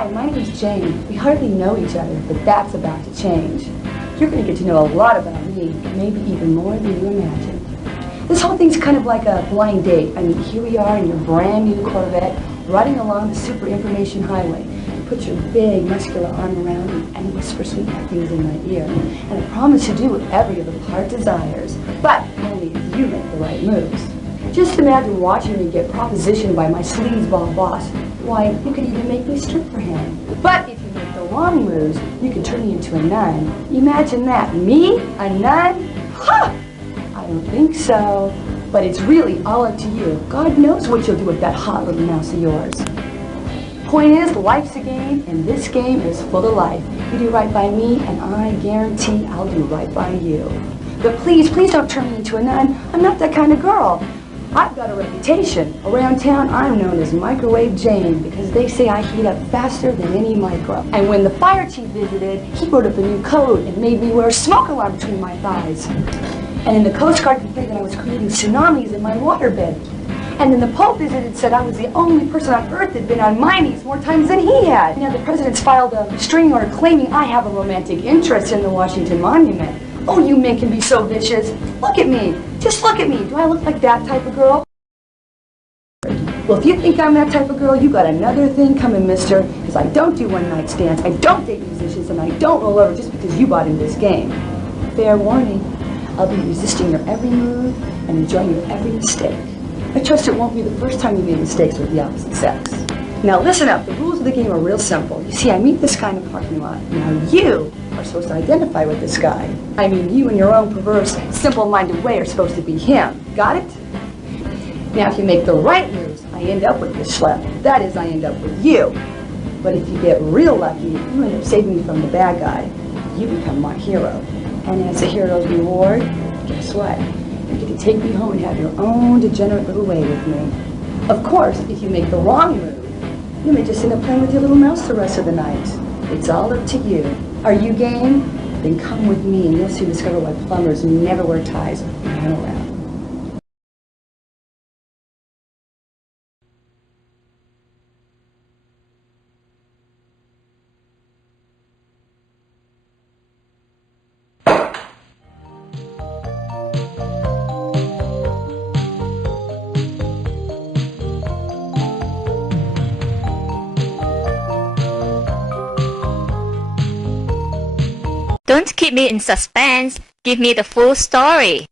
Hi, my name is Jane. We hardly know each other, but that's about to change. You're going to get to know a lot about me, maybe even more than you imagine. This whole thing's kind of like a blind date. I mean, here we are in your brand new Corvette, riding along the super information highway. You put your big, muscular arm around me and whisper sweet things in my ear. And I promise to do whatever your little heart desires, but only if you make the right moves. Just imagine watching me get propositioned by my sleazeball boss. Why, you could even make me strip for him. But if you make the wrong moves, you can turn me into a nun. Imagine that. Me? A nun? Ha! I don't think so. But it's really all up to you. God knows what you'll do with that hot little mouse of yours. Point is, life's a game, and this game is full of life. You do right by me, and I guarantee I'll do right by you. But please don't turn me into a nun. I'm not that kind of girl. I've got a reputation. Around town, I'm known as Microwave Jane because they say I heat up faster than any micro. And when the fire chief visited, he wrote up a new code and made me wear a smoke alarm between my thighs. And then the Coast Guard complained that I was creating tsunamis in my waterbed. And then the Pope visited and said I was the only person on Earth that had been on my knees more times than he had. Now the president's filed a restraining order claiming I have a romantic interest in the Washington Monument. Oh, you men can be so vicious. Look at me. Just look at me. Do I look like that type of girl? Well, if you think I'm that type of girl, you got another thing coming, mister. Because I don't do one-night stands, I don't date musicians, and I don't roll over just because you bought in this game. Fair warning. I'll be resisting your every move and enjoying your every mistake. I trust it won't be the first time you made mistakes with the opposite sex. Now listen up. The rules of the game are real simple. You see, I meet this guy in the parking lot. Now you are supposed to identify with this guy. I mean, you in your own perverse, simple-minded way are supposed to be him. Got it? Now, if you make the right moves, I end up with this schlep. That is, I end up with you. But if you get real lucky, you end up saving me from the bad guy. You become my hero. And as a hero's reward, guess what? You get to take me home and have your own degenerate little way with me. Of course, if you make the wrong move, you may just end up playing with your little mouse the rest of the night. It's all up to you. Are you game? Then come with me and you'll soon discover why plumbers never wear ties when I'm around. Don't keep me in suspense. Give me the full story.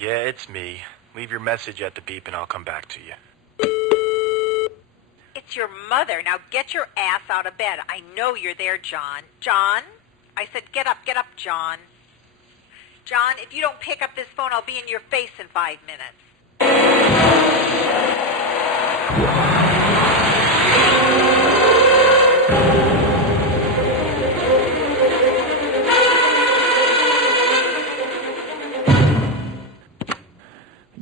Yeah, it's me. Leave your message at the beep and I'll come back to you. It's your mother. Now get your ass out of bed. I know you're there, John. John? I said get up, John. John, if you don't pick up this phone, I'll be in your face in 5 minutes.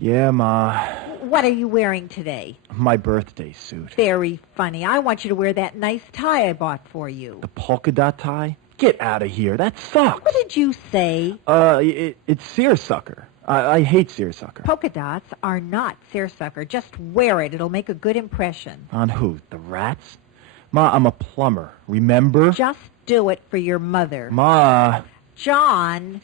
Yeah, Ma. What are you wearing today? My birthday suit. Very funny. I want you to wear that nice tie I bought for you. The polka dot tie? Get out of here. That sucks. What did you say? It's seersucker. I hate seersucker. Polka dots are not seersucker. Just wear it. It'll make a good impression. On who? The rats? Ma, I'm a plumber. Remember? Just do it for your mother. Ma. John.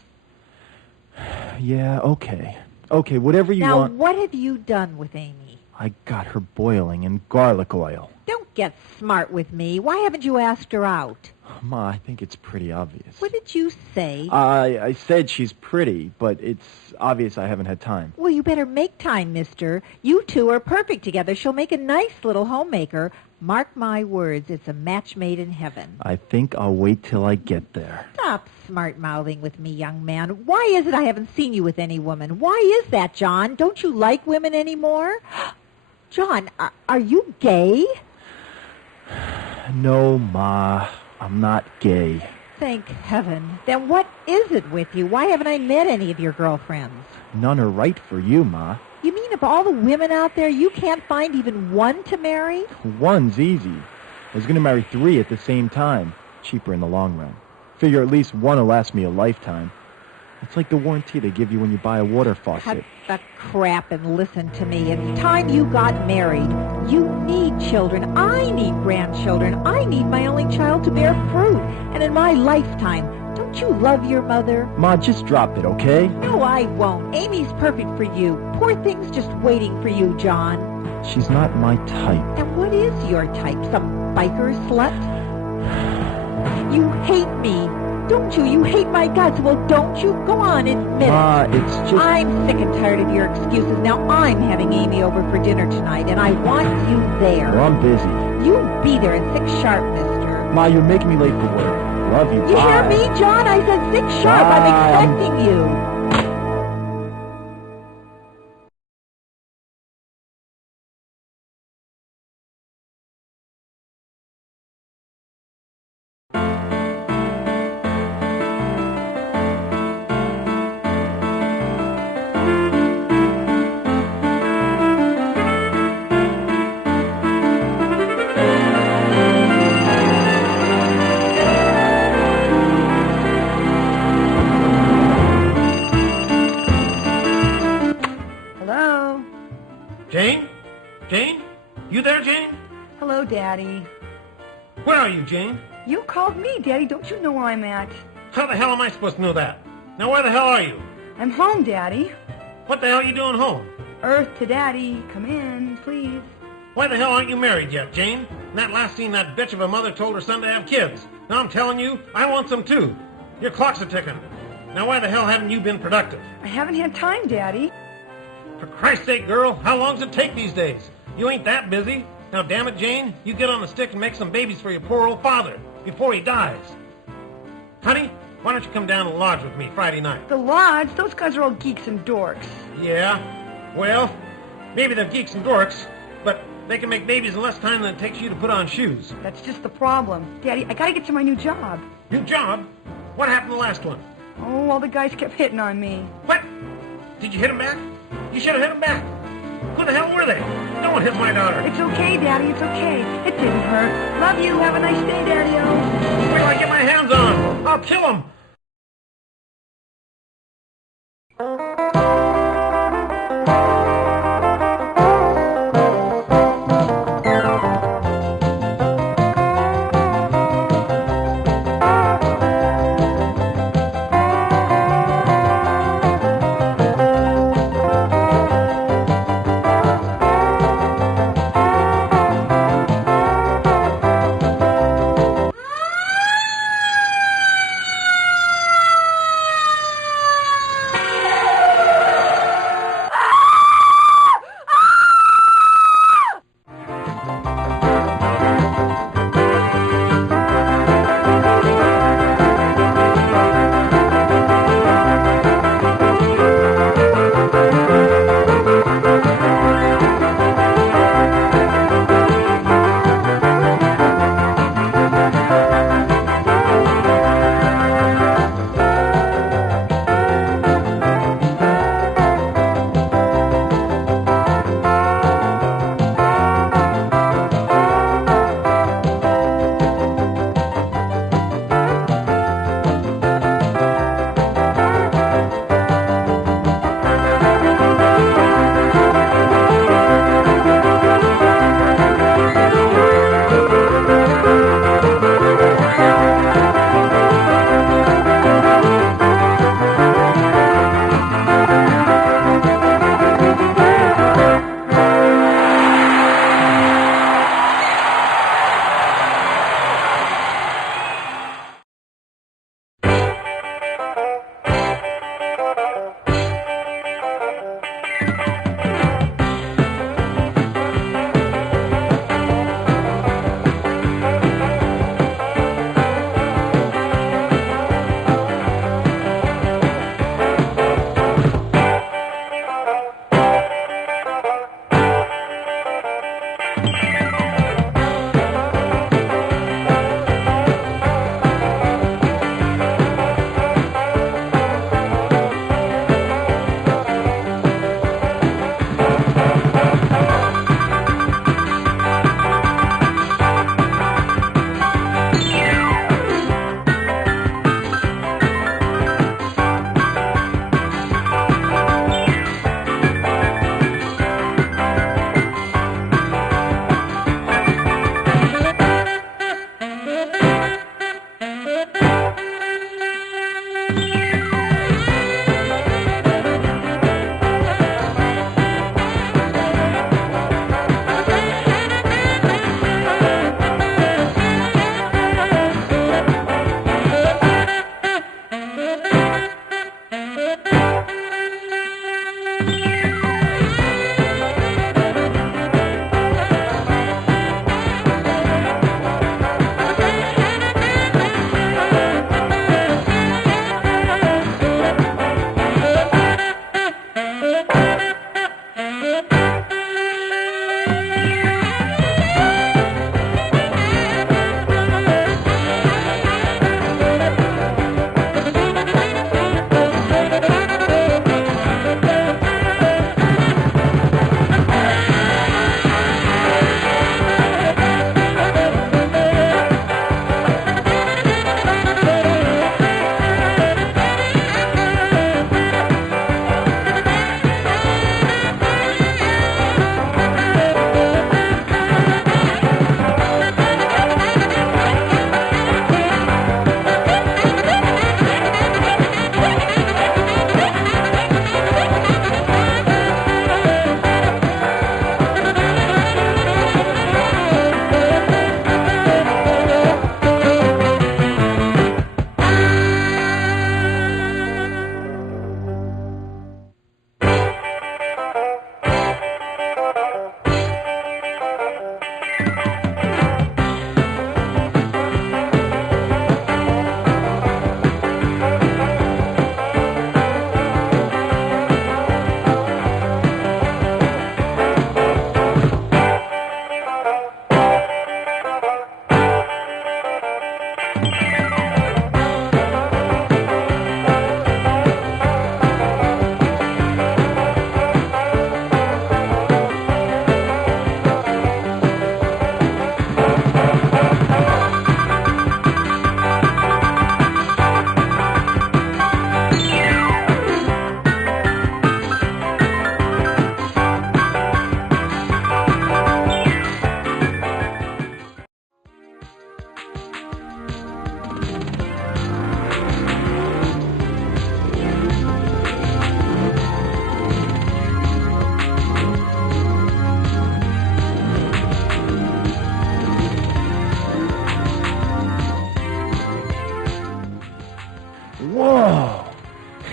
Yeah, okay. Okay, whatever you now, want. Now, what have you done with Amy? I got her boiling in garlic oil. Don't get smart with me. Why haven't you asked her out? Ma, I think it's pretty obvious. What did you say? I said she's pretty, but it's obvious I haven't had time. Well, you better make time, mister. You two are perfect together. She'll make a nice little homemaker. Mark my words, it's a match made in heaven. I think I'll wait till I get there. Stop smart-mouthing with me, young man. Why is it I haven't seen you with any woman? Why is that, John? Don't you like women anymore? John, are you gay? No, Ma. I'm not gay. Thank heaven. Then what is it with you? Why haven't I met any of your girlfriends? None are right for you, Ma. You mean of all the women out there, you can't find even one to marry? One's easy. I was going to marry 3 at the same time. Cheaper in the long run. Figure at least one will last me a lifetime. It's like the warranty they give you when you buy a water faucet. Cut the crap and listen to me. It's time you got married. You need children. I need grandchildren. I need my only child to bear fruit. And in my lifetime, don't you love your mother? Ma, just drop it, okay? No, I won't. Amy's perfect for you. Poor thing's just waiting for you, John. She's not my type. And what is your type? Some biker slut? You hate me. Don't you? You hate my guts. Well, don't you? Go on, admit Ma, it. it's just... I'm sick and tired of your excuses. Now I'm having Amy over for dinner tonight, and I want you there. Well, I'm busy. You be there at 6 sharp, mister. Ma, you're making me late for work. Love you. You Bye. hear me, John? I said 6 sharp. Bye. I'm expecting you. Jane? Jane? You there, Jane? Hello, Daddy. Where are you, Jane? You called me, Daddy. Don't you know where I'm at? How the hell am I supposed to know that? Now, where the hell are you? I'm home, Daddy. What the hell are you doing home? Earth to Daddy. Come in, please. Why the hell aren't you married yet, Jane? In that last scene, that bitch of a mother told her son to have kids. Now I'm telling you, I want some too. Your clock's a ticking. Now why the hell haven't you been productive? I haven't had time, Daddy. For Christ's sake, girl, how long does it take these days? You ain't that busy. Now, damn it, Jane, you get on the stick and make some babies for your poor old father before he dies. Honey, why don't you come down and lodge with me Friday night? The lodge? Those guys are all geeks and dorks. Yeah, well, maybe they're geeks and dorks, but they can make babies in less time than it takes you to put on shoes. That's just the problem. Daddy, I gotta get to my new job. New job? What happened to the last one? Oh, all the guys kept hitting on me. What? Did you hit him back? You should have hit him back. Who the hell were they? No one hit my daughter. It's okay, Daddy, it's okay. It didn't hurt. Love you. Have a nice day, Daddy-o. Wait till I get my hands on him. I'll kill him.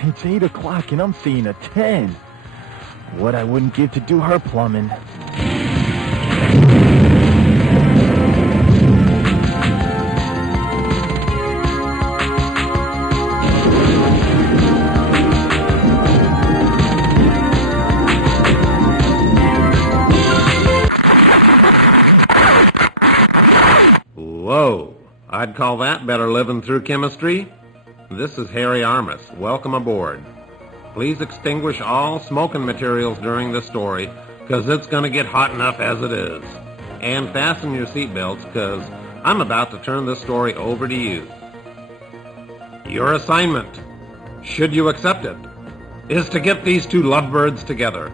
It's 8 o'clock and I'm seeing a 10. What I wouldn't give to do her plumbing. Whoa, I'd call that better living through chemistry. This is Harry Armis. Welcome aboard. Please extinguish all smoking materials during this story, because it's going to get hot enough as it is. And fasten your seatbelts, because I'm about to turn this story over to you. Your assignment, should you accept it, is to get these two lovebirds together.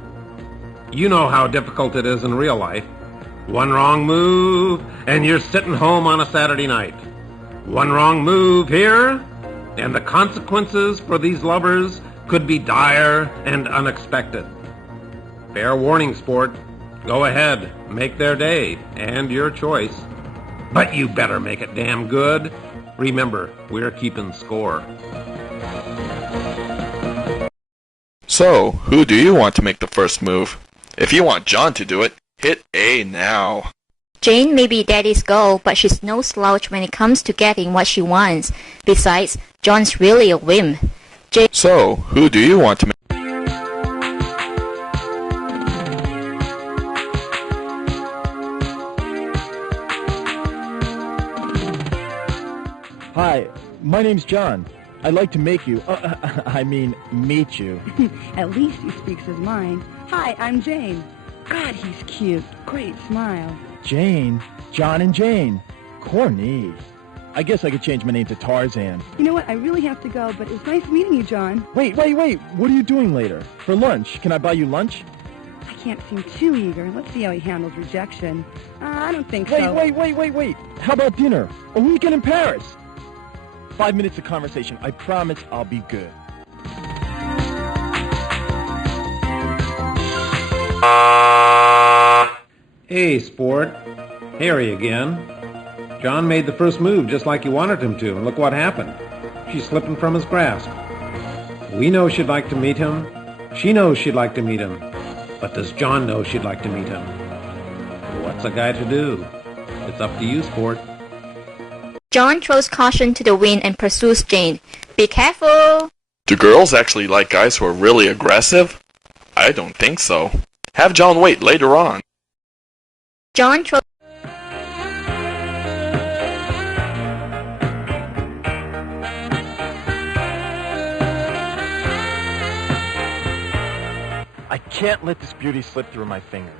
You know how difficult it is in real life. One wrong move, and you're sitting home on a Saturday night. One wrong move here, and the consequences for these lovers could be dire and unexpected. Fair warning, sport. Go ahead, make their day, and your choice. But you better make it damn good. Remember, we're keeping score. So, who do you want to make the first move? If you want John to do it, hit A now. Jane may be daddy's girl, but she's no slouch when it comes to getting what she wants. Besides, John's really a whim. So, who do you want to make? Hi, my name's John. I'd like to make you, meet you. At least he speaks his mind. Hi, I'm Jane. God, he's cute. Great smile. Jane? John and Jane. Corny. I guess I could change my name to Tarzan. You know what? I really have to go, but it was nice meeting you, John. Wait. What are you doing later? For lunch? Can I buy you lunch? I can't seem too eager. Let's see how he handles rejection. I don't think so. Wait. How about dinner? A weekend in Paris? 5 minutes of conversation. I promise I'll be good. Hey, sport. Harry again. John made the first move just like you wanted him to, and look what happened. She's slipping from his grasp. We know she'd like to meet him. She knows she'd like to meet him. But does John know she'd like to meet him? What's a guy to do? It's up to you, sport. John throws caution to the wind and pursues Jane. Be careful! Do girls actually like guys who are really aggressive? I don't think so. Have John wait later on. John throws... I can't let this beauty slip through my fingers.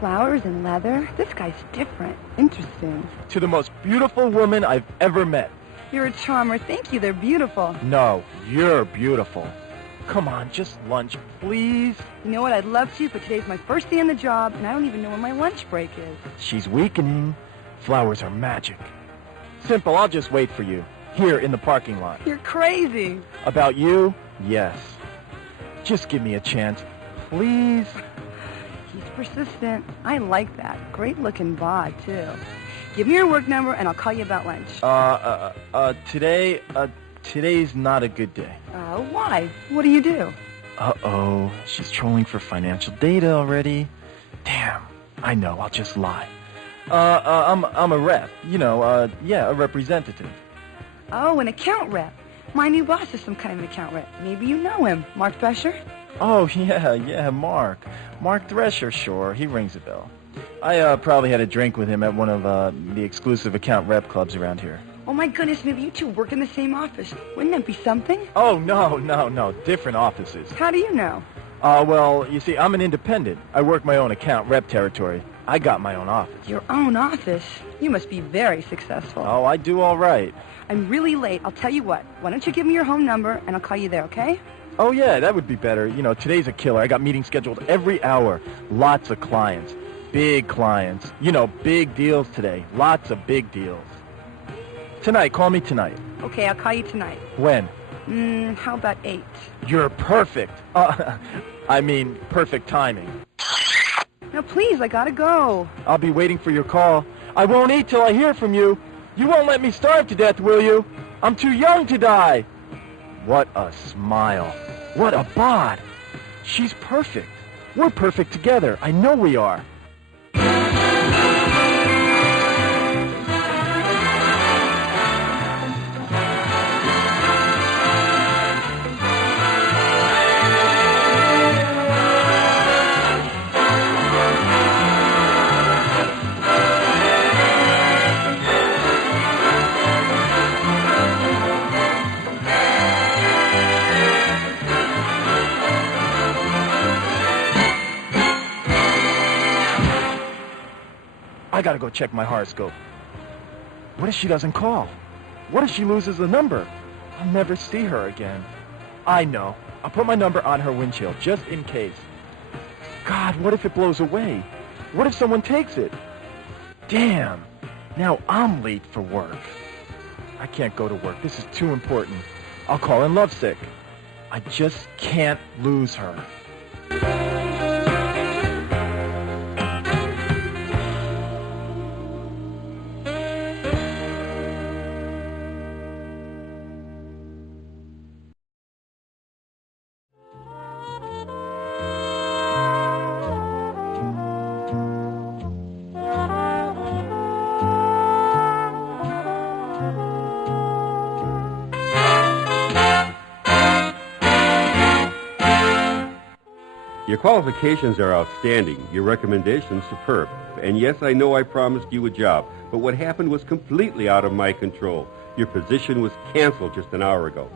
Flowers and leather? This guy's different. Interesting. To the most beautiful woman I've ever met. You're a charmer. Thank you. They're beautiful. No, you're beautiful. Come on, just lunch, please. You know what? I'd love to, but today's my first day on the job, and I don't even know when my lunch break is. She's weakening. Flowers are magic. Simple, I'll just wait for you. Here in the parking lot. You're crazy. About you? Yes. Just give me a chance, please. He's persistent. I like that. Great looking bod, too. Give me your work number, and I'll call you about lunch. Today's not a good day. Why? What do you do? Uh-oh, she's trolling for financial data already. Damn, I know, I'll just lie. I'm a rep, a representative. Oh, an account rep. My new boss is some kind of an account rep. Maybe you know him. Mark Thresher? Oh, yeah, Mark. Mark Thresher, sure, he rings a bell. I probably had a drink with him at one of the exclusive account rep clubs around here. Oh my goodness, maybe you two work in the same office. Wouldn't that be something? Oh, no, different offices. How do you know? Well, you see, I'm an independent. I work my own account rep territory. I got my own office. Your own office? You must be very successful. Oh, I do all right. I'm really late. I'll tell you what. Why don't you give me your home number, and I'll call you there, okay? Oh, yeah, that would be better. Today's a killer. I got meetings scheduled every hour. Lots of clients. Big clients. Big deals today. Lots of big deals. Tonight, call me tonight. Okay, I'll call you tonight. When? How about 8? You're perfect. Perfect timing. No, please, I gotta go. I'll be waiting for your call. I won't eat till I hear from you. You won't let me starve to death, will you? I'm too young to die. What a smile. What a bod. She's perfect. We're perfect together. I know we are. I gotta go check my horoscope. What if she doesn't call? What if she loses the number? I'll never see her again. I know. I'll put my number on her windshield, just in case. God, what if it blows away? What if someone takes it? Damn. Now I'm late for work. I can't go to work. This is too important. I'll call in lovesick. I just can't lose her. Your qualifications are outstanding. Your recommendations superb. And yes, I know I promised you a job, but what happened was completely out of my control. Your position was canceled just an hour ago.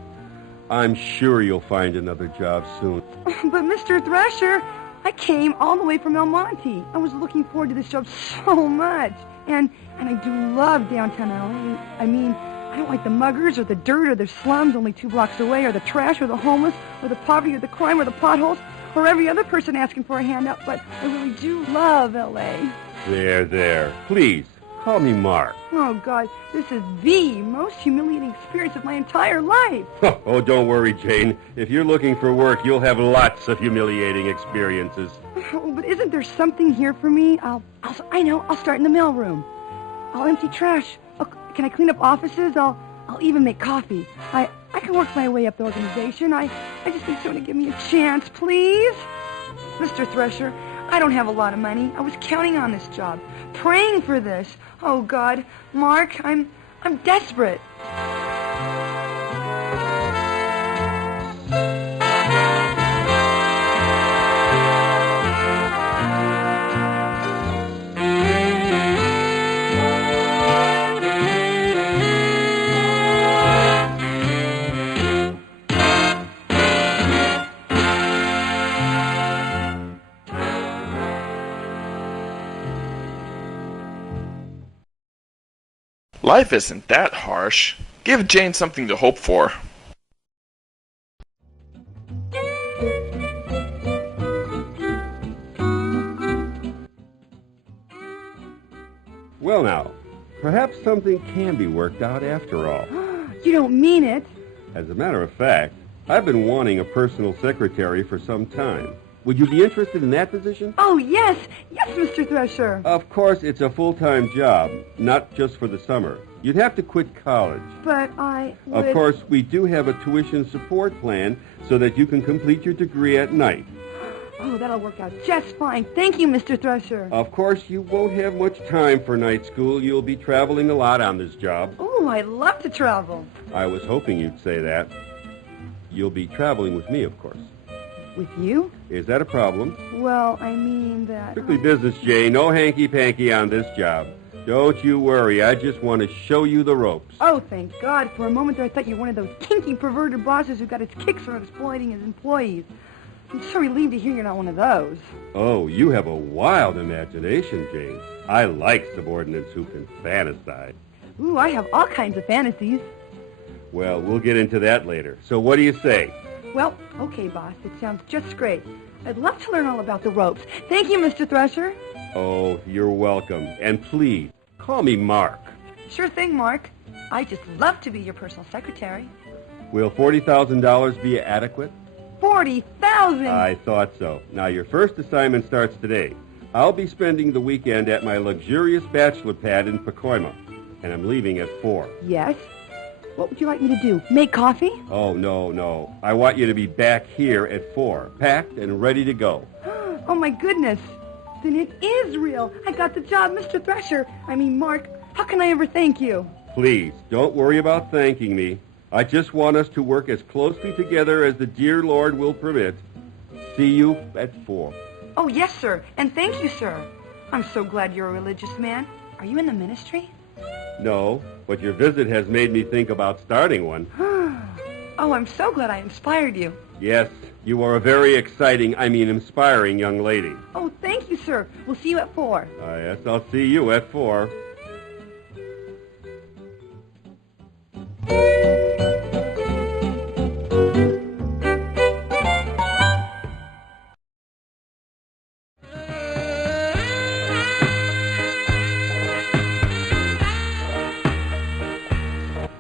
I'm sure you'll find another job soon. But Mr. Thresher, I came all the way from El Monte. I was looking forward to this job so much. And I do love downtown LA. I mean, I don't like the muggers or the dirt or the slums only 2 blocks away, or the trash or the homeless or the poverty or the crime or the potholes or every other person asking for a handout, but I really do love L.A. There. Please, call me Mark. Oh, God, this is the most humiliating experience of my entire life. Oh, don't worry, Jane. If you're looking for work, you'll have lots of humiliating experiences. Oh, but isn't there something here for me? I know, I'll start in the mailroom. I'll empty trash. Can I clean up offices? I'll even make coffee. I can work my way up the organization. I just need someone to give me a chance, please. Mr. Thresher, I don't have a lot of money. I was counting on this job, praying for this. Oh, God, Mark, I'm desperate. Life isn't that harsh. Give Jane something to hope for. Well now, perhaps something can be worked out after all. You don't mean it. As a matter of fact, I've been wanting a personal secretary for some time. Would you be interested in that position? Oh, yes, Mr. Thresher. Of course, it's a full-time job, not just for the summer. You'd have to quit college. But I would... Of course, we do have a tuition support plan so that you can complete your degree at night. Oh, that'll work out just fine. Thank you, Mr. Thresher. Of course, you won't have much time for night school. You'll be traveling a lot on this job. Oh, I love to travel. I was hoping you'd say that. You'll be traveling with me, of course. With you? Is that a problem? Well, I mean that... Strictly business, Jay. No hanky-panky on this job. Don't you worry. I just want to show you the ropes. Oh, thank God. For a moment there, I thought you were one of those kinky, perverted bosses who got his kicks from exploiting his employees. I'm so relieved to hear you're not one of those. Oh, you have a wild imagination, Jane. I like subordinates who can fantasize. Ooh, I have all kinds of fantasies. Well, we'll get into that later. So what do you say? Well, okay, boss. It sounds just great. I'd love to learn all about the ropes. Thank you, Mr. Thresher. Oh, you're welcome. And please, call me Mark. Sure thing, Mark. I just love to be your personal secretary. Will $40,000 be adequate? $40,000! I thought so. Now, your first assignment starts today. I'll be spending the weekend at my luxurious bachelor pad in Pacoima, and I'm leaving at 4. Yes? What would you like me to do? Make coffee? Oh, no. I want you to be back here at 4, packed and ready to go. Oh, my goodness. Then it is real. I got the job, Mr. Thresher. Mark, how can I ever thank you? Please, don't worry about thanking me. I just want us to work as closely together as the dear Lord will permit. See you at 4. Oh, yes, sir. And thank you, sir. I'm so glad you're a religious man. Are you in the ministry? No, but your visit has made me think about starting one. Oh, I'm so glad I inspired you. Yes, you are a very inspiring young lady. Oh, thank you, sir. We'll see you at 4. Yes, I'll see you at 4.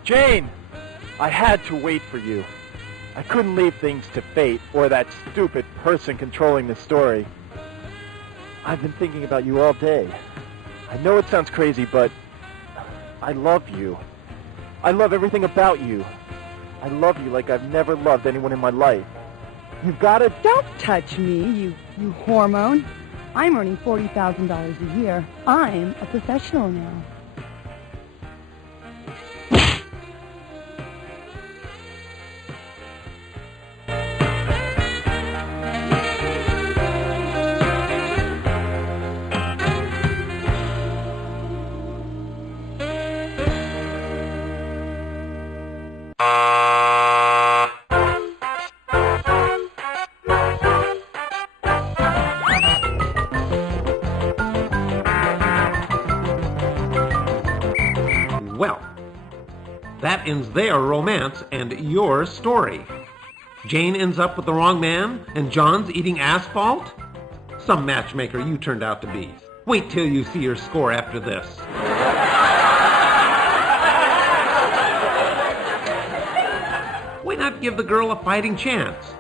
Jane! I had to wait for you. I couldn't leave things to fate or that stupid person controlling the story. I've been thinking about you all day. I know it sounds crazy, but I love you. I love everything about you. I love you like I've never loved anyone in my life. You've got to... Don't touch me, you hormone. I'm earning $40,000 a year. I'm a professional now. Well, that ends their romance and your story. Jane ends up with the wrong man, and John's eating asphalt? Some matchmaker you turned out to be. Wait till you see your score after this. Why not give the girl a fighting chance?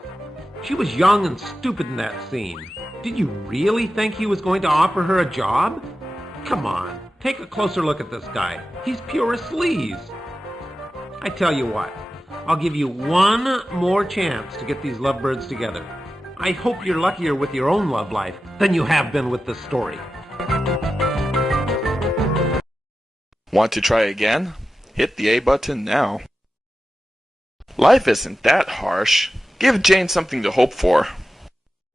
She was young and stupid in that scene. Did you really think he was going to offer her a job? Come on, take a closer look at this guy. He's pure sleaze. I tell you what, I'll give you one more chance to get these lovebirds together. I hope you're luckier with your own love life than you have been with this story. Want to try again? Hit the A button now. Life isn't that harsh. Give Jane something to hope for.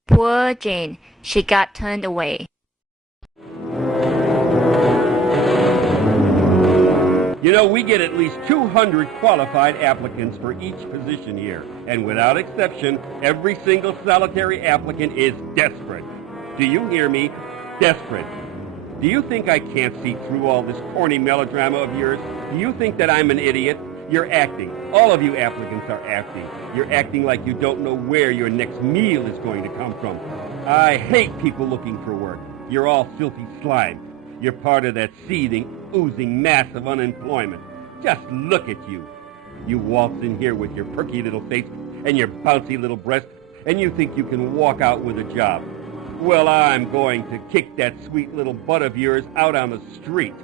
Poor Jane. She got turned away. You know, we get at least 200 qualified applicants for each position here. And without exception, every single solitary applicant is desperate. Do you hear me? Desperate. Do you think I can't see through all this corny melodrama of yours? Do you think that I'm an idiot? You're acting. All of you applicants are acting. You're acting like you don't know where your next meal is going to come from. I hate people looking for work. You're all filthy slime. You're part of that seething, oozing mass of unemployment. Just look at you. You waltz in here with your perky little face and your bouncy little breast, and you think you can walk out with a job. Well, I'm going to kick that sweet little butt of yours out on the street.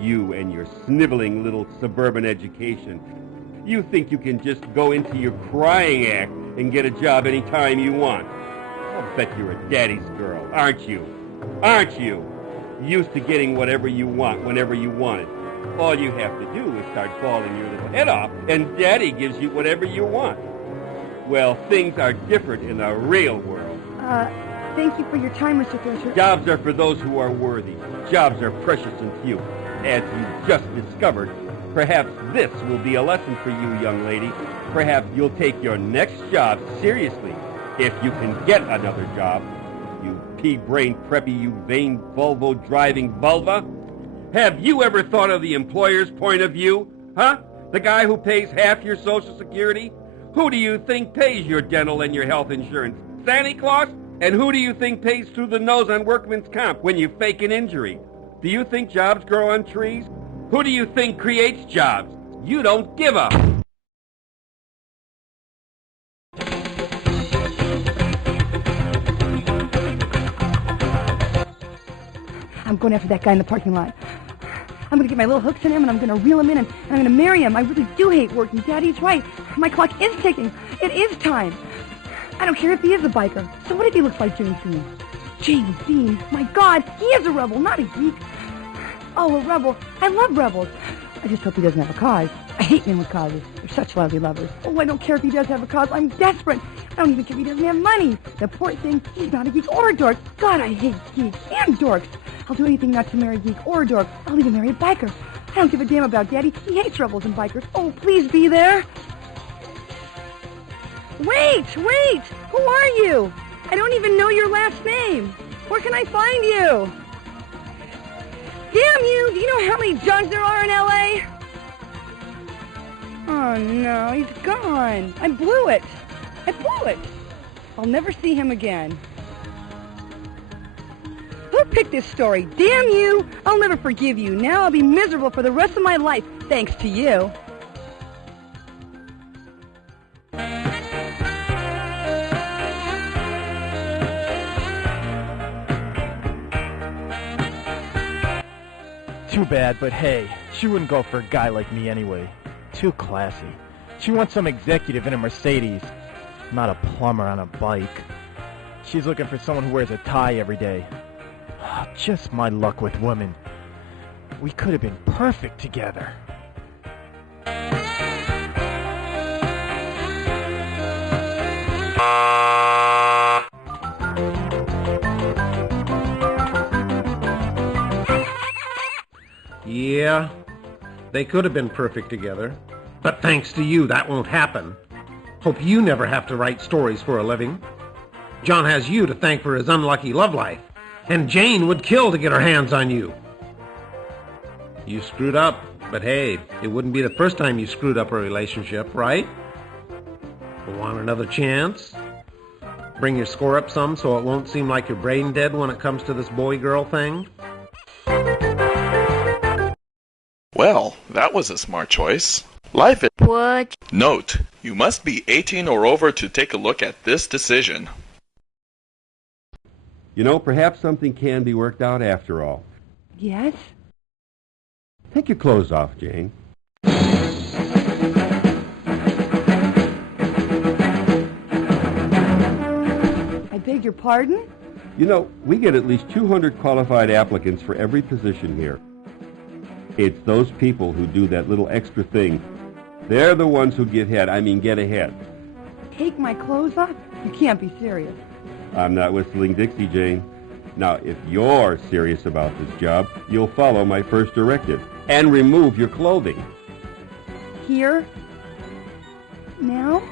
You and your sniveling little suburban education. You think you can just go into your crying act and get a job any time you want. I'll bet you're a daddy's girl, aren't you? Aren't you? Used to getting whatever you want whenever you want it. All you have to do is start bawling your little head off, and Daddy gives you whatever you want. Well, things are different in the real world. Thank you for your time, Mr. Thresher. Jobs are for those who are worthy. Jobs are precious and few. As you've just discovered, perhaps this will be a lesson for you, young lady. Perhaps you'll take your next job seriously, if you can get another job. You pea-brained preppy, you vain Volvo-driving vulva. Have you ever thought of the employer's point of view? Huh? The guy who pays half your Social Security? Who do you think pays your dental and your health insurance? Santa Claus? And who do you think pays through the nose on workman's comp when you fake an injury? Do you think jobs grow on trees? Who do you think creates jobs? You don't give a... I'm going after that guy in the parking lot. I'm going to get my little hooks in him, and I'm going to reel him in, and I'm going to marry him. I really do hate working. Daddy's right. My clock is ticking. It is time. I don't care if he is a biker. So what if he looks like James Dean? James Dean? My God, he is a rebel, not a geek. Oh, a rebel. I love rebels. I just hope he doesn't have a cause. I hate men with causes. They're such lousy lovers. Oh, I don't care if he does have a cause. I'm desperate. I don't even care if he doesn't have money. The poor thing, he's not a geek or a dork. God, I hate geeks and dorks. I'll do anything not to marry a geek or a dork. I'll even marry a biker. I don't give a damn about Daddy. He hates rebels and bikers. Oh, please be there. Wait! Who are you? I don't even know your last name. Where can I find you? Damn you! Do you know how many Johns there are in L.A.? Oh, no, he's gone. I blew it. I'll never see him again. Who picked this story? Damn you! I'll never forgive you. Now I'll be miserable for the rest of my life, thanks to you. Too bad, but hey, she wouldn't go for a guy like me anyway. Too classy. She wants some executive in a Mercedes, not a plumber on a bike. She's looking for someone who wears a tie every day. Just my luck with women. We could have been perfect together. Yeah, they could have been perfect together. But thanks to you, that won't happen. Hope you never have to write stories for a living. John has you to thank for his unlucky love life. And Jane would kill to get her hands on you. You screwed up, but hey, it wouldn't be the first time you screwed up a relationship, right? Want another chance? Bring your score up some so it won't seem like you're brain dead when it comes to this boy-girl thing? Well, that was a smart choice. Life is... What? Note, you must be 18 or over to take a look at this decision. You know, perhaps something can be worked out after all. Yes? Take your clothes off, Jane. I beg your pardon? You know, we get at least 200 qualified applicants for every position here. It's those people who do that little extra thing. They're the ones who get ahead. Take my clothes off? You can't be serious. I'm not whistling Dixie, Jane. Now, if you're serious about this job, you'll follow my first directive and remove your clothing. Here? Now?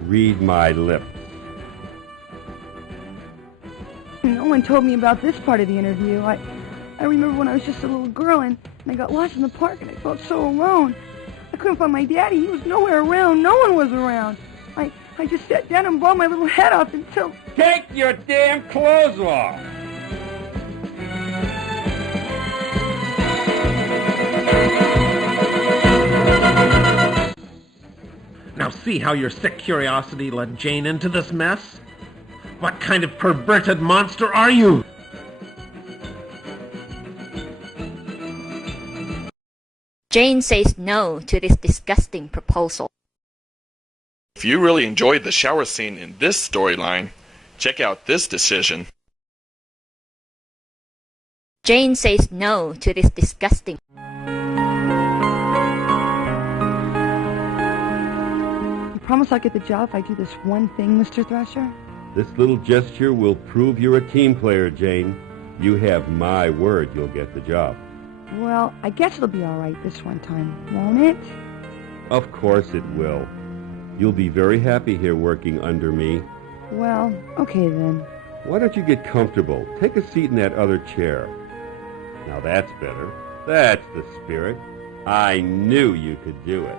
Read my lips. No one told me about this part of the interview. I remember when I was just a little girl and I got lost in the park and I felt so alone. I couldn't find my daddy. He was nowhere around. No one was around. I just sat down and bawled my little head off until... Take your damn clothes off! Now see how your sick curiosity led Jane into this mess? What kind of perverted monster are you? Jane says no to this disgusting proposal. If you really enjoyed the shower scene in this storyline, check out this decision. Jane says no to this disgusting. You promise I'll get the job if I do this one thing, Mr. Thrasher? This little gesture will prove you're a team player, Jane. You have my word you'll get the job. Well, I guess it'll be all right this one time, won't it? Of course it will. You'll be very happy here working under me. Well, okay then. Why don't you get comfortable? Take a seat in that other chair. Now that's better. That's the spirit. I knew you could do it.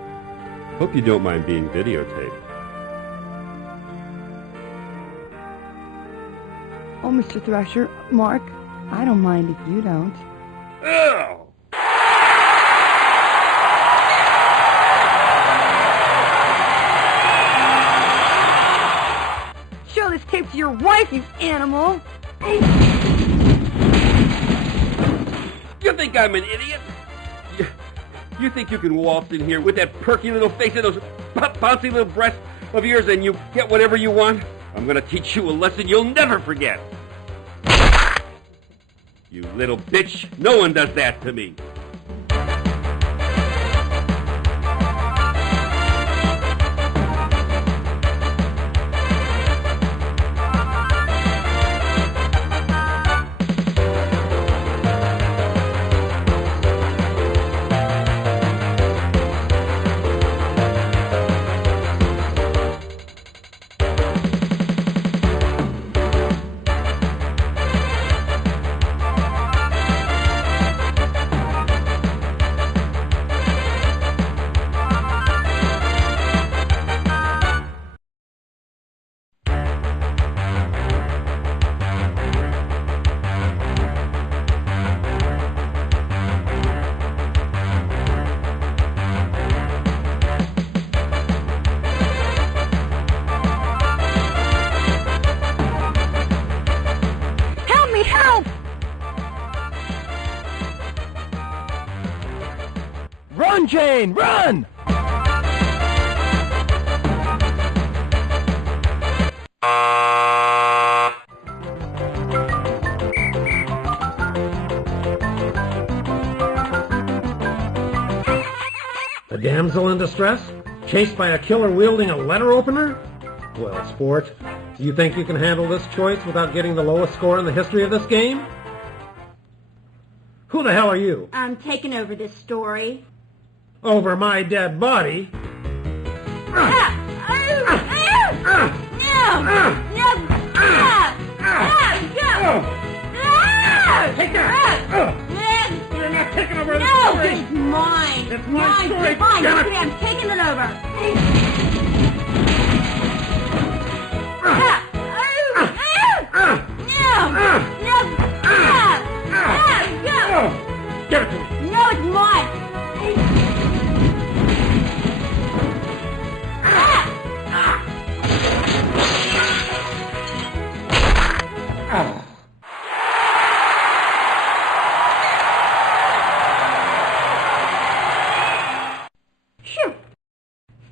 Hope you don't mind being videotaped. Oh, Mr. Thrasher, Mark, I don't mind if you don't. Ugh! Show this tape to your wife, you animal! think I'm an idiot? You think you can waltz in here with that perky little face and those bouncy little breasts of yours and you get whatever you want? I'm gonna teach you a lesson you'll never forget. You little bitch, no one does that to me. Run, Jane, run! A damsel in distress? Chased by a killer wielding a letter opener? Well, sport, do you think you can handle this choice without getting the lowest score in the history of this game? Who the hell are you? I'm taking over this story. Over my dead body? Take that! You're not taking over the No, story! it's mine! It's my story! Fine, Damn it. okay, I'm taking it over! Give it to me! No, it's mine! Phew!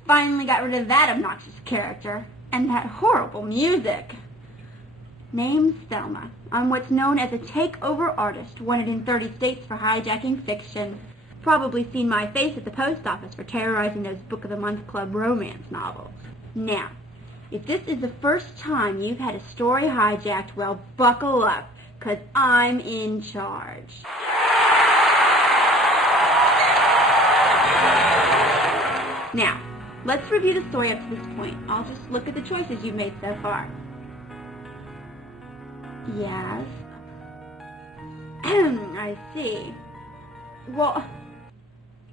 Finally got rid of that obnoxious character. And that horrible music. Name's Thelma. I'm what's known as a takeover artist, wanted in 30 states for hijacking fiction. Probably seen my face at the post office for terrorizing those Book of the Month Club romance novels. Now, if this is the first time you've had a story hijacked, well, buckle up, 'cause I'm in charge. Now, let's review the story up to this point. I'll just look at the choices you've made so far. Yes. I see. Well,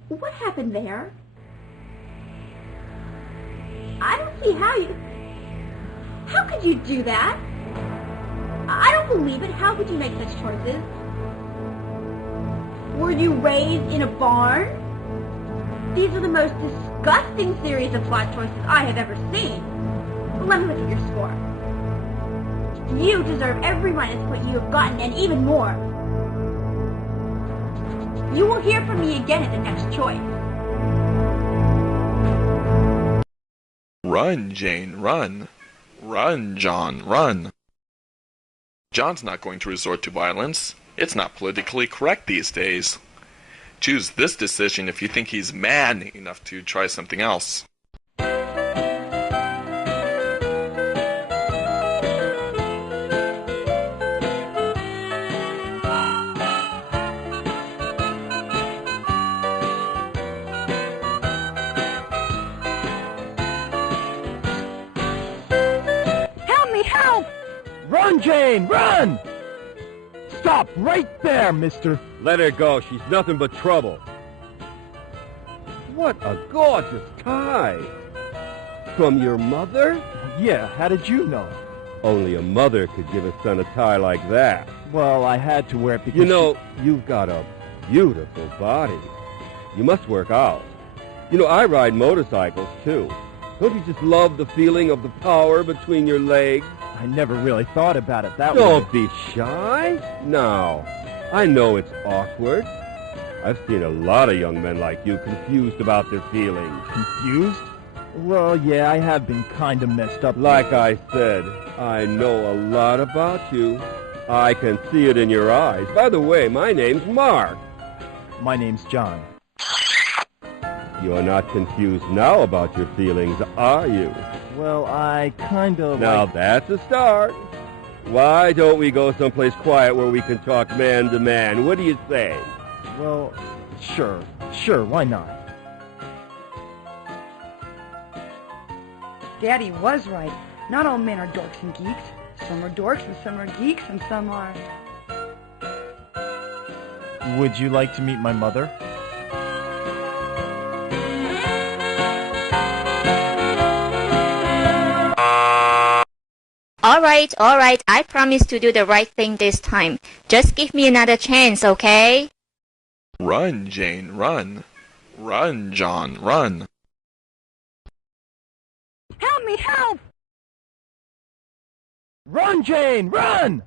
what happened there? I don't see how you... How could you do that? I don't believe it. How could you make such choices? Were you raised in a barn? These are the most disgusting series of plot choices I have ever seen. Let me look at your score. You deserve every minus point you have gotten, and even more. You will hear from me again at the next choice. Run, Jane, run. Run, John, run. John's not going to resort to violence. It's not politically correct these days. Choose this decision if you think he's man enough to try something else. Run, Jane, run! Stop right there, mister. Let her go. She's nothing but trouble. What a gorgeous tie. From your mother? Yeah, how did you know? Only a mother could give a son a tie like that. Well, I had to wear it because You know, you've got a beautiful body. You must work out. You know, I ride motorcycles, too. Don't you just love the feeling of the power between your legs? I never really thought about it that way. Don't be shy. Now, I know it's awkward, I've seen a lot of young men like you confused about their feelings. Confused? Well, yeah, I have been kind of messed up. Like I said, I know a lot about you. I can see it in your eyes. By the way, my name's Mark. My name's John. You're not confused now about your feelings, are you? Well, I kind of Now like... that's a start. Why don't we go someplace quiet where we can talk man to man? What do you say? Well, sure, why not? Daddy was right. Not all men are dorks and geeks. Some are dorks and some are geeks and some are... Would you like to meet my mother? All right, I promise to do the right thing this time. Just give me another chance, okay? Run, Jane, run. Run, John, run. Help me, help! Run, Jane, run!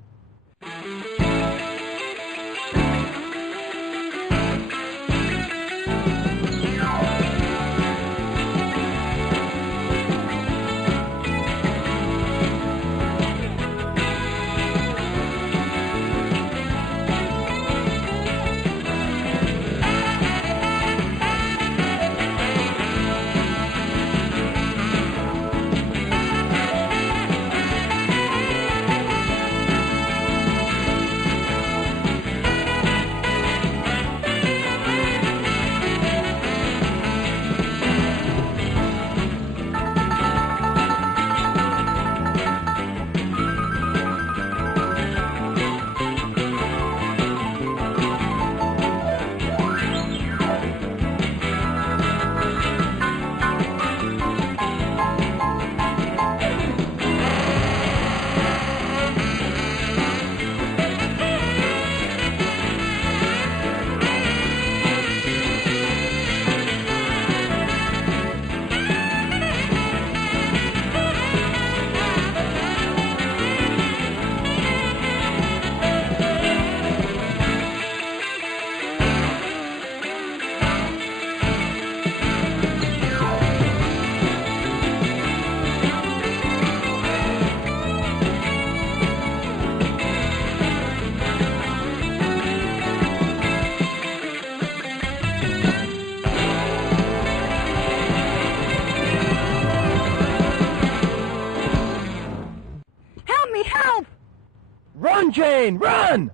Run, Jane, run!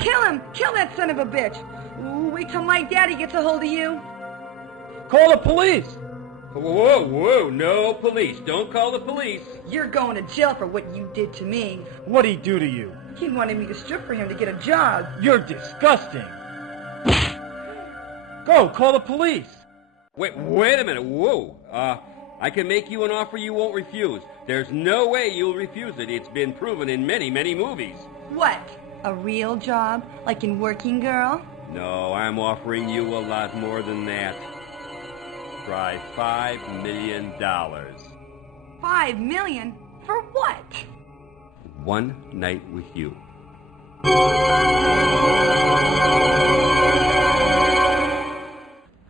Kill him! Kill that son of a bitch! Ooh, wait till my daddy gets a hold of you. Call the police! Whoa, whoa, no police. Don't call the police. You're going to jail for what you did to me. What'd he do to you? He wanted me to strip for him to get a job. You're disgusting. Go, call the police. Wait a minute. Whoa. I can make you an offer you won't refuse. There's no way you'll refuse it. It's been proven in many, many movies. What? A real job? Like in Working Girl? No, I'm offering you a lot more than that. Try $5 million. $5 million? For what? One night with you.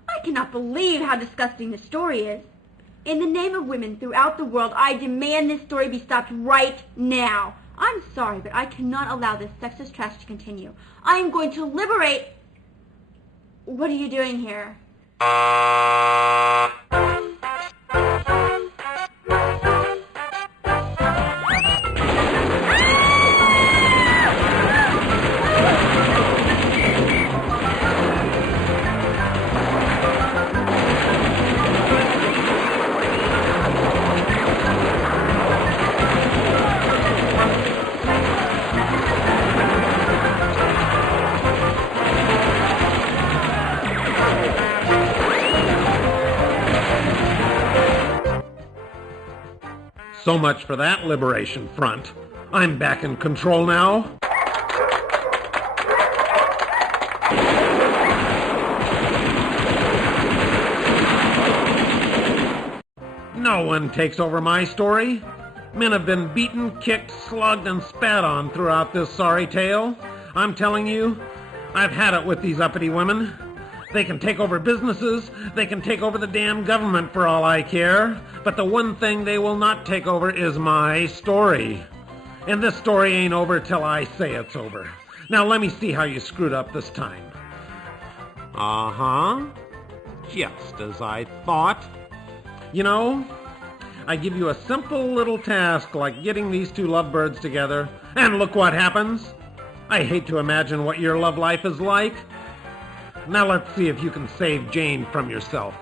I cannot believe how disgusting this story is. In the name of women throughout the world, I demand this story be stopped right now. I'm sorry, but I cannot allow this sexist trash to continue. I am going to liberate... What are you doing here? So much for that liberation front. I'm back in control now. No one takes over my story. Men have been beaten, kicked, slugged, and spat on throughout this sorry tale. I'm telling you, I've had it with these uppity women. They can take over businesses, they can take over the damn government for all I care, but the one thing they will not take over is my story. And this story ain't over till I say it's over. Now let me see how you screwed up this time. Uh-huh. Just as I thought. You know, I give you a simple little task like getting these two lovebirds together, and look what happens. I hate to imagine what your love life is like. Now let's see if you can save Jane from yourself.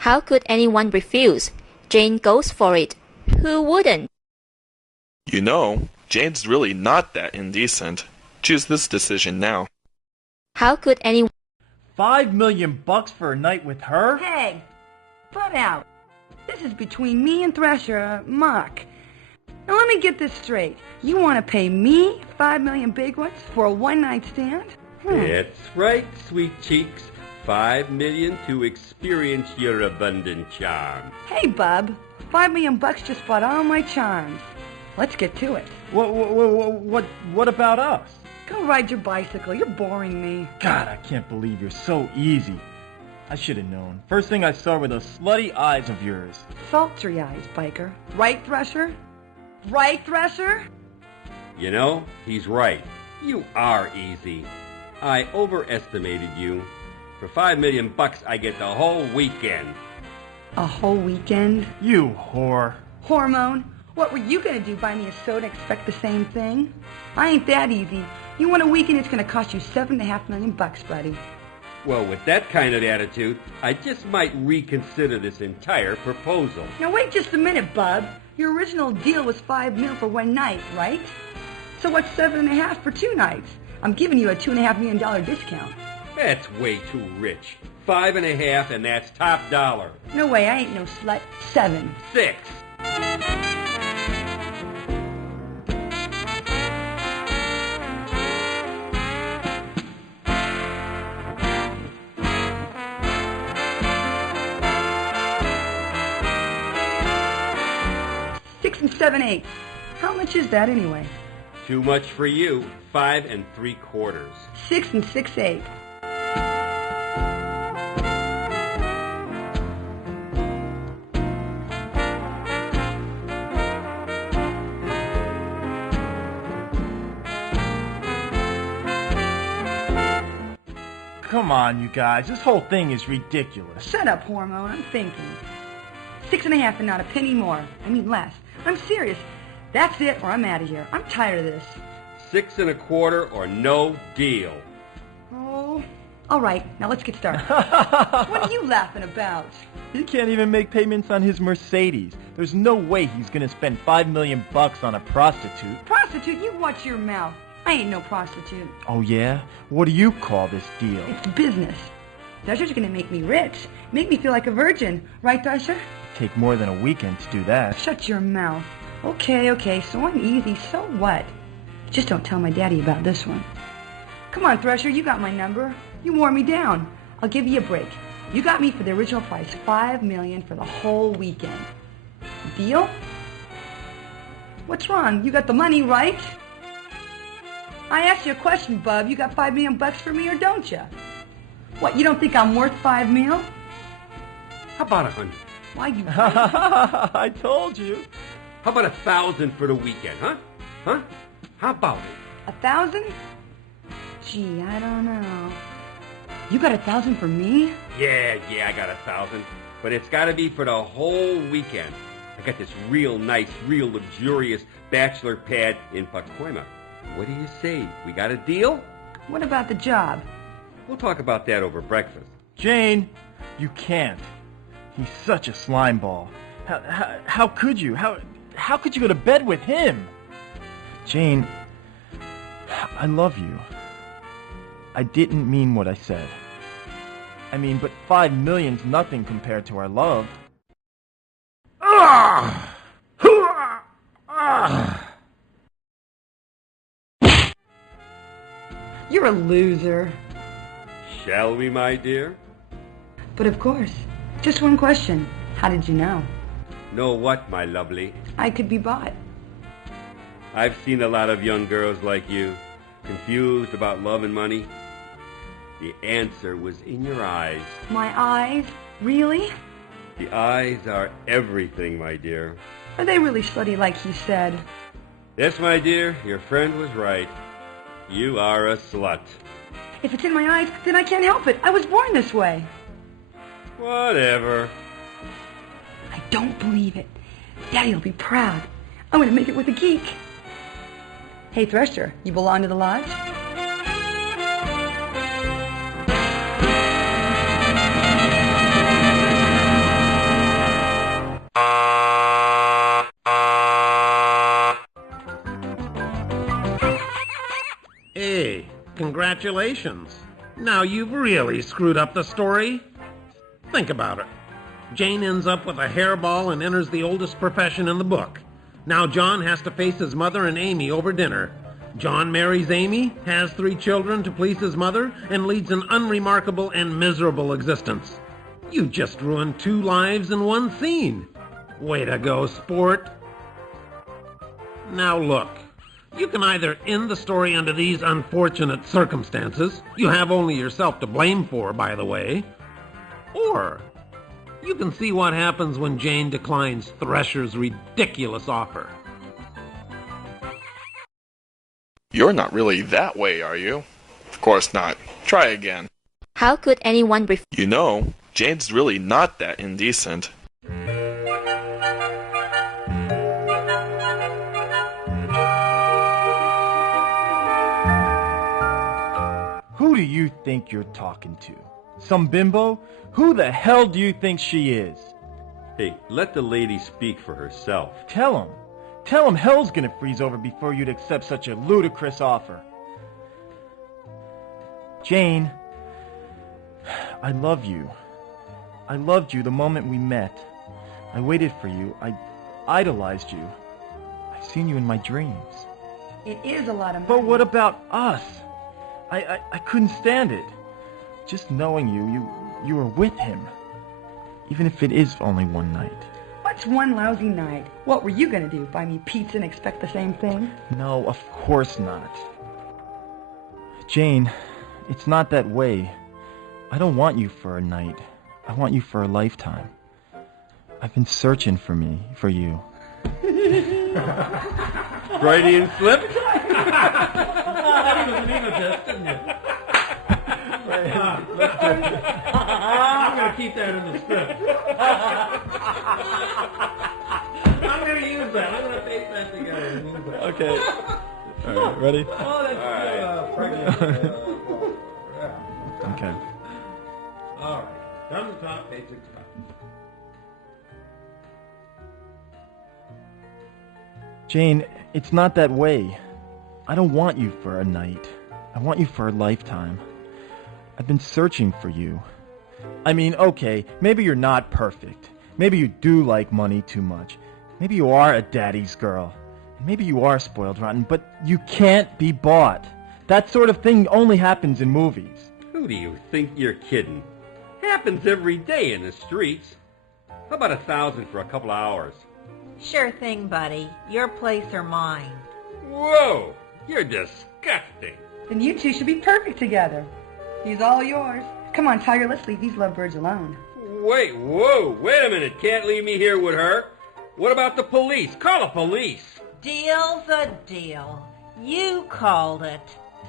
How could anyone refuse? Jane goes for it. Who wouldn't? You know, Jane's really not that indecent. Choose this decision now. How could anyone... $5 million for a night with her? Hey, butt out. This is between me and Thresher, Mark. Now let me get this straight. You want to pay me $5 million big ones for a one-night stand? That's right, sweet cheeks. $5 million to experience your abundant charm. Hey, bub. $5 million just bought all my charms. Let's get to it. What about us? Go ride your bicycle. You're boring me. God, I can't believe you're so easy. I should have known. First thing I saw were those slutty eyes of yours. Sultry eyes, biker. Right, Thresher? Right, Thresher? You know, he's right. You are easy. I overestimated you. For $5 million, I get the whole weekend. A whole weekend? You whore. Hormone? What were you going to do, buy me a soda and expect the same thing? I ain't that easy. You want a weekend, it's going to cost you $7.5 million, buddy. Well, with that kind of attitude, I just might reconsider this entire proposal. Now wait just a minute, bub. Your original deal was $5 million for one night, right? So what's $7.5 for 2 nights? I'm giving you a $2.5 million discount. That's way too rich. $5.5, and that's top dollar. No way, I ain't no slut. 7. 6. Six and 7/8. How much is that anyway? Too much for you. 5 3/4. 6 and 6/8. come on, you guys. This whole thing is ridiculous. Shut up, Hormone. I'm thinking. 6.5 and not a penny more. I mean less. I'm serious. That's it, or I'm out of here. I'm tired of this. 6 1/4 or no deal. Oh, all right. Now let's get started. What are you laughing about? He can't even make payments on his Mercedes. There's no way he's gonna spend $5 million on a prostitute. Prostitute? You watch your mouth. I ain't no prostitute. Oh, yeah? What do you call this deal? It's business. Thresher's gonna make me rich. Make me feel like a virgin. Right, Thresher? Take more than a weekend to do that. Shut your mouth. Okay, so I'm easy. So what? Just don't tell my daddy about this one. Come on, Thresher, you got my number. You wore me down. I'll give you a break. You got me for the original price, $5 million for the whole weekend. Deal? What's wrong? You got the money, right? I asked you a question, bub. You got $5 million for me, or don't you? What, you don't think I'm worth $5 million? How about 100? Why, you... I told you. How about 1,000 for the weekend, huh? Huh? How about it? 1,000? Gee, I don't know. You got 1,000 for me? Yeah, I got 1,000. But it's got to be for the whole weekend. I got this real nice, real luxurious bachelor pad in Pacoima. What do you say? We got a deal? What about the job? We'll talk about that over breakfast. Jane, you can't. He's such a slime ball. How could you? How could you go to bed with him? Jane, I love you. I didn't mean what I said. I mean, but $5 million's nothing compared to our love. You're a loser. Shall we, my dear? But of course. Just one question. How did you know? Know what, my lovely? I could be bought. I've seen a lot of young girls like you, confused about love and money. The answer was in your eyes. My eyes? Really? The eyes are everything, my dear. Are they really slutty like he said? Yes, my dear, your friend was right. You are a slut. If it's in my eyes, then I can't help it. I was born this way. Whatever. I don't believe it. Daddy'll be proud. I'm going to make it with a geek. Hey, Thresher, you belong to the lodge? Hey, congratulations. Now you've really screwed up the story. Think about it. Jane ends up with a hairball and enters the oldest profession in the book. Now John has to face his mother and Amy over dinner. John marries Amy, has 3 children to please his mother, and leads an unremarkable and miserable existence. You just ruined 2 lives in one scene. Way to go, sport. Now look, you can either end the story under these unfortunate circumstances, you have only yourself to blame for, by the way, or you can see what happens when Jane declines Thresher's ridiculous offer. You're not really that way, are you? Of course not. Try again. How could anyone You know, Jane's really not that indecent. Who do you think you're talking to? Some bimbo? Who the hell do you think she is? Hey, let the lady speak for herself. Tell him hell's gonna freeze over before you'd accept such a ludicrous offer. Jane, I love you. I loved you the moment we met. I waited for you. I idolized you. I've seen you in my dreams. It is a lot of money. But what about us? I couldn't stand it. Just knowing you were with him. Even if it is only one night. What's one lousy night? What were you going to do? Buy me pizza and expect the same thing? No, of course not. Jane, it's not that way. I don't want you for a night. I want you for a lifetime. I've been searching for you. Freudian slip? That was an egotist, didn't you? I'm going to keep that in the script. I'm going to use that. I'm going to paste that together and use that. Okay. All right, ready? Oh, that's pregnant. Okay. All right. Down the top, page 65. Jane, it's not that way. I don't want you for a night. I want you for a lifetime. I've been searching for you. I mean, okay, maybe you're not perfect. Maybe you do like money too much. Maybe you are a daddy's girl. Maybe you are spoiled rotten, but you can't be bought. That sort of thing only happens in movies. Who do you think you're kidding? Happens every day in the streets. How about $1,000 for a couple of hours? Sure thing, buddy. Your place or mine. Whoa! You're disgusting. Then you two should be perfect together. He's all yours. Come on, Tiger, let's leave these lovebirds alone. Wait a minute. Can't leave me here with her. What about the police? Call the police. Deal's a deal. You called it.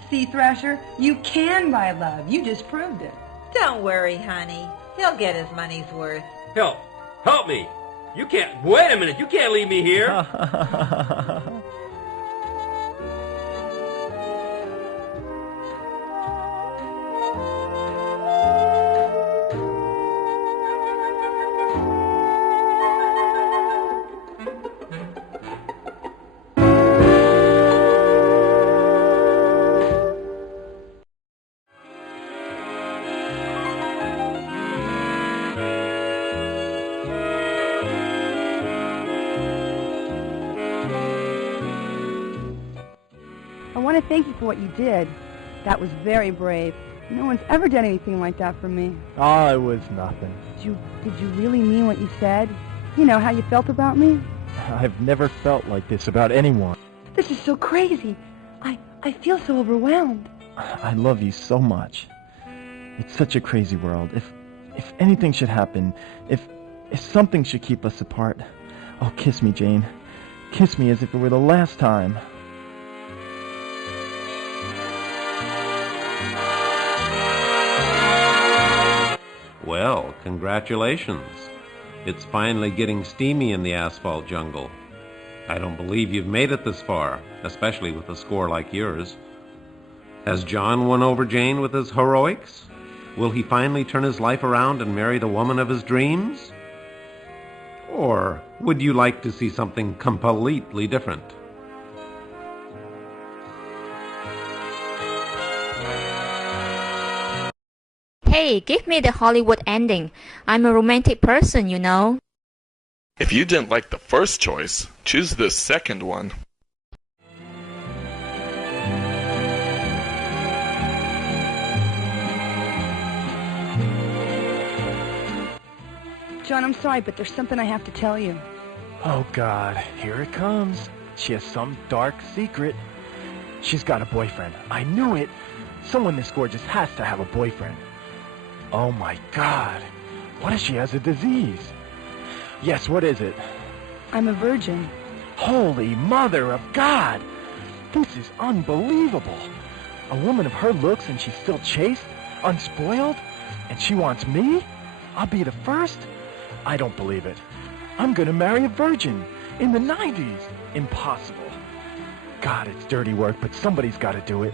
See, Thrasher, you can buy love. You just proved it. Don't worry, honey. He'll get his money's worth. Help me. You can't, wait a minute. You can't leave me here. I want to thank you for what you did. That was very brave. No one's ever done anything like that for me. Oh, it was nothing. Did you really mean what you said? You know, how you felt about me? I've never felt like this about anyone. This is so crazy. I feel so overwhelmed. I love you so much. It's such a crazy world. If anything should happen, if something should keep us apart, oh, kiss me, Jane. Kiss me as if it were the last time. Well, congratulations. It's finally getting steamy in the asphalt jungle. I don't believe you've made it this far, especially with a score like yours. Has John won over Jane with his heroics? Will he finally turn his life around and marry the woman of his dreams? Or would you like to see something completely different? Hey, give me the Hollywood ending. I'm a romantic person, you know. If you didn't like the first choice, choose this second one. John, I'm sorry, but there's something I have to tell you. Oh, God, here it comes. She has some dark secret. She's got a boyfriend. I knew it. Someone this gorgeous has to have a boyfriend. Oh, my God. What if she has a disease? Yes, what is it? I'm a virgin. Holy Mother of God! This is unbelievable. A woman of her looks and she's still chaste, unspoiled, and she wants me? I'll be the first? I don't believe it. I'm gonna marry a virgin in the 90s. Impossible. God, it's dirty work, but somebody's gotta do it.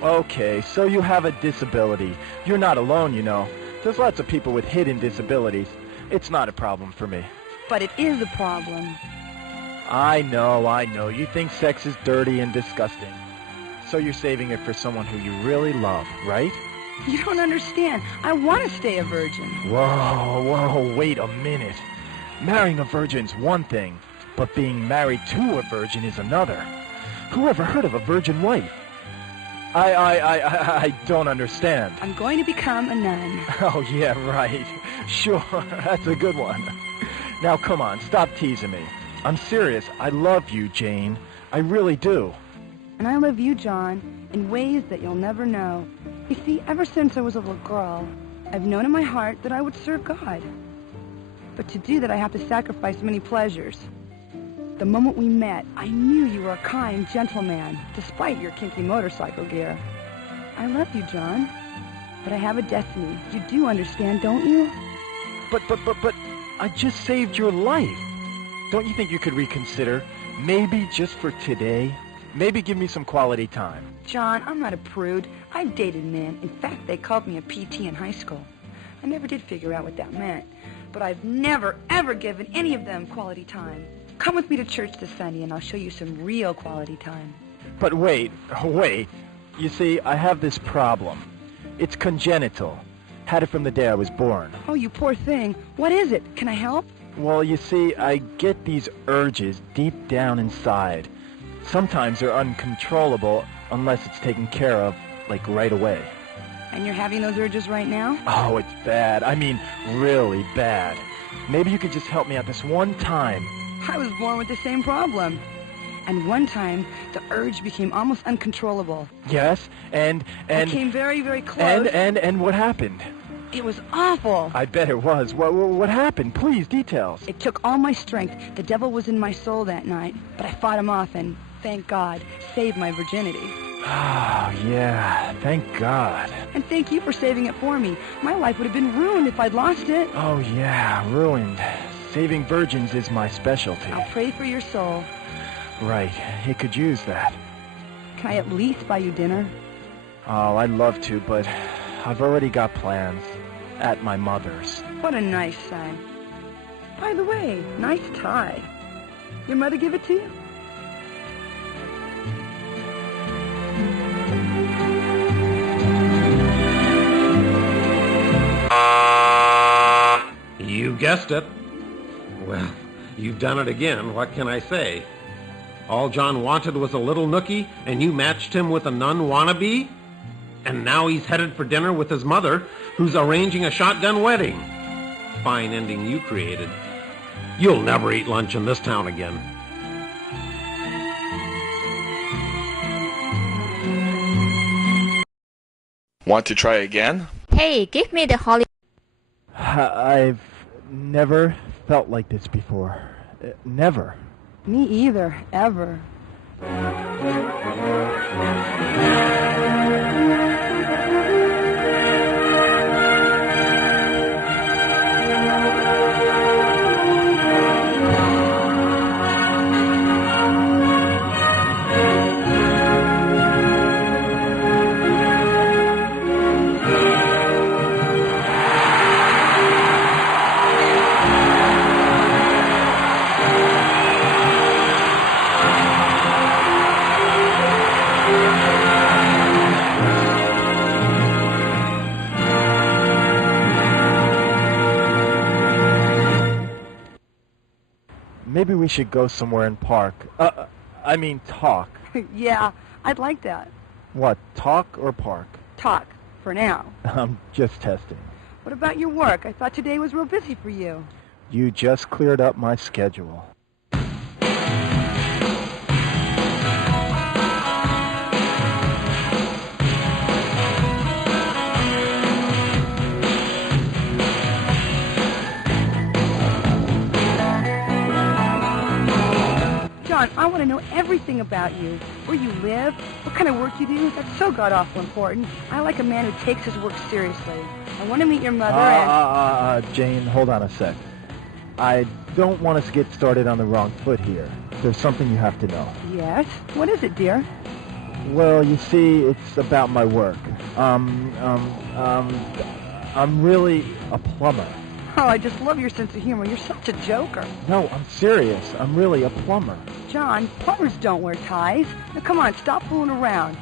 Okay, so you have a disability. You're not alone, you know. There's lots of people with hidden disabilities. It's not a problem for me. But it is a problem. I know. You think sex is dirty and disgusting. So you're saving it for someone who you really love, right? You don't understand. I want to stay a virgin. Whoa, wait a minute. Marrying a virgin's one thing, but being married to a virgin is another. Who ever heard of a virgin wife? I don't understand. I'm going to become a nun. Oh, yeah, right. Sure, that's a good one. Now, come on, stop teasing me. I'm serious. I love you, Jane. I really do. And I love you, John, in ways that you'll never know. You see, ever since I was a little girl, I've known in my heart that I would serve God. But to do that, I have to sacrifice many pleasures. The moment we met, I knew you were a kind, gentle man, despite your kinky motorcycle gear. I love you, John. But I have a destiny. You do understand, don't you? But, I just saved your life. Don't you think you could reconsider? Maybe just for today? Maybe give me some quality time. John, I'm not a prude. I've dated men. In fact, they called me a PT in high school. I never did figure out what that meant. But I've never, ever given any of them quality time. Come with me to church this Sunday and I'll show you some real quality time. But wait. You see, I have this problem. It's congenital. Had it from the day I was born. Oh, you poor thing. What is it? Can I help? Well, you see, I get these urges deep down inside. Sometimes they're uncontrollable unless it's taken care of, like right away. And you're having those urges right now? Oh, it's bad. I mean, really bad. Maybe you could just help me out this one time. I was born with the same problem. And one time, the urge became almost uncontrollable. Yes, and... I came very, very close. And what happened? It was awful. I bet it was. What happened? Please, details. It took all my strength. The devil was in my soul that night. But I fought him off and, thank God, saved my virginity. Oh, yeah. Thank God. And thank you for saving it for me. My life would have been ruined if I'd lost it. Oh, yeah. Ruined. Saving virgins is my specialty. I'll pray for your soul. Right. He could use that. Can I at least buy you dinner? Oh, I'd love to, but I've already got plans. At my mother's. What a nice son. By the way, nice tie. Your mother give it to you? You guessed it. Well, you've done it again. What can I say? All John wanted was a little nookie, and you matched him with a nun wannabe? And now he's headed for dinner with his mother, who's arranging a shotgun wedding. Fine ending you created. You'll never eat lunch in this town again. Want to try again? Hey, give me the Holly. I've never felt like this before. Never. Me either, ever. Maybe we should go somewhere and park. I mean talk. Yeah, I'd like that. What, talk or park? Talk, for now. I'm just testing. What about your work? I thought today was real busy for you. You just cleared up my schedule. John, I want to know everything about you. Where you live, what kind of work you do. That's so god-awful important. I like a man who takes his work seriously. I want to meet your mother and... Jane, hold on a sec. I don't want us to get started on the wrong foot here. There's something you have to know. Yes? What is it, dear? Well, you see, it's about my work. I'm really a plumber. Oh, I just love your sense of humor. You're such a joker. No, I'm serious. I'm really a plumber. John, plumbers don't wear ties. Now, come on, stop fooling around.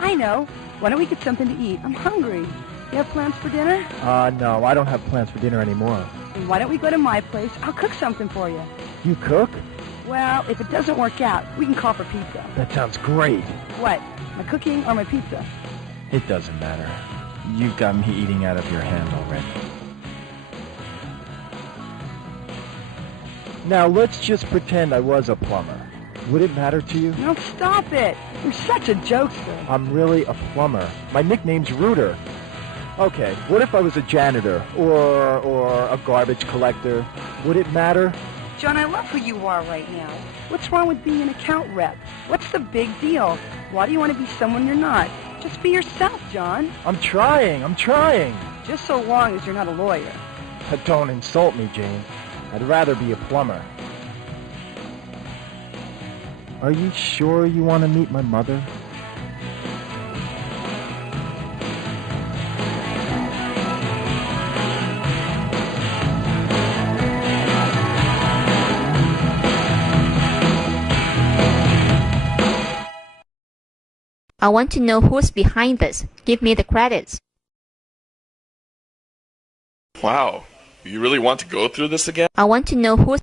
I know. Why don't we get something to eat? I'm hungry. You have plans for dinner? No, I don't have plans for dinner anymore. Then why don't we go to my place? I'll cook something for you. You cook? Well, if it doesn't work out, we can call for pizza. That sounds great. What? My cooking or my pizza? It doesn't matter. You've got me eating out of your hand already. Now, let's just pretend I was a plumber. Would it matter to you? No, stop it. You're such a jokester. I'm really a plumber. My nickname's Rooter. Okay, what if I was a janitor or a garbage collector? Would it matter? John, I love who you are right now. What's wrong with being an account rep? What's the big deal? Why do you want to be someone you're not? Just be yourself, John. I'm trying. Just so long as you're not a lawyer. Don't insult me, Jane. I'd rather be a plumber. Are you sure you want to meet my mother? I want to know who's behind this. Give me the credits. Wow, you really want to go through this again? I want to know who's